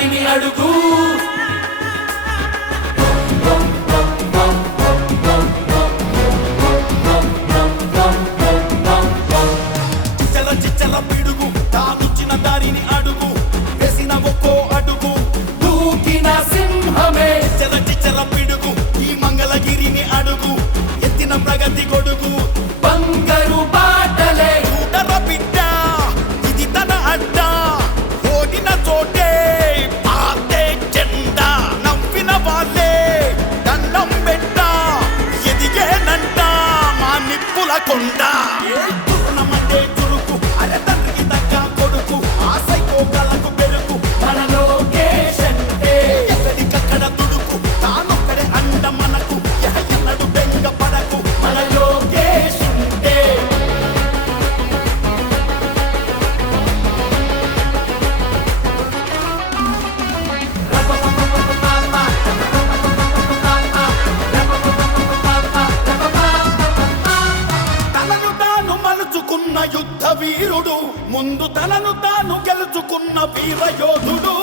దారిని అడుగు చిచ్చల పిడుగు తానుచిన దారిని అడుగు వేసిన ఒక్కో అడుగు దూకిన సింహమే చిచ్చల పిడుగు ఈ మంగళగిరిని అడుగు ఎత్తిన ప్రగతి గొడుగు బంగారు బాటలే చూడర బిడ్డ ఇది తన అడ్డ ఓడిన చోటే పాతే జెండా నవ్విన వాళ్ళే దండం పెట్ట ఎదిగేనంట మా నిప్పుల కొండ యుద్ధ వీరుడు ముందు తనను తాను గెలుచుకున్న వీర యోధుడు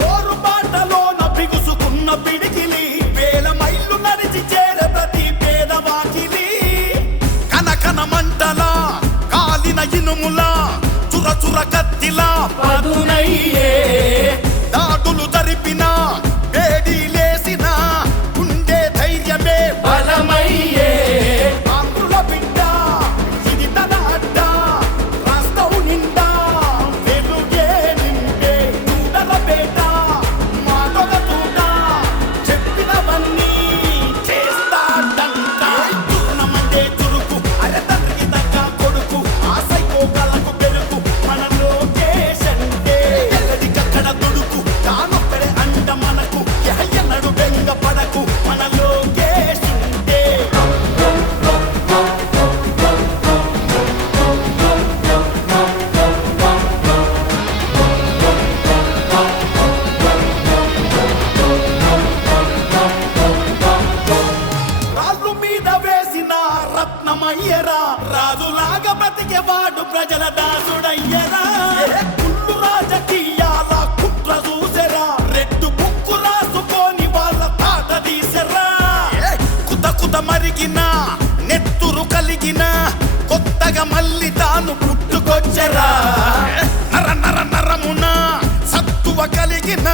పోరుబాటలోన బిగుసుకున్న పిడికిలి వేల మైళ్ళు నడిచి చేరే ప్రతి పేదవాకిలి కనకన మంటల కాలిన ఇనుముల చురచుర కత్తిలా పదునయ్యే దాడులు జరిపిన వేడి లేసిన ఉండే ధైర్యమే బలమయ్యే రత్నమయ్యరా రాజులాగా బ్రతికేవాడు ప్రజల దాసుడయ్యరా కుళ్ళు రాజకీయాల కుట్ర చూసెరా రెడ్డు బుక్కు రాసుకొని వాళ్ళ తాట తీసెరా కుత మరిగిన నెత్తురు కలిగిన కొత్తగా మళ్ళీ తాను పుట్టుకొచ్చరా నరమున సత్తువ కలిగిన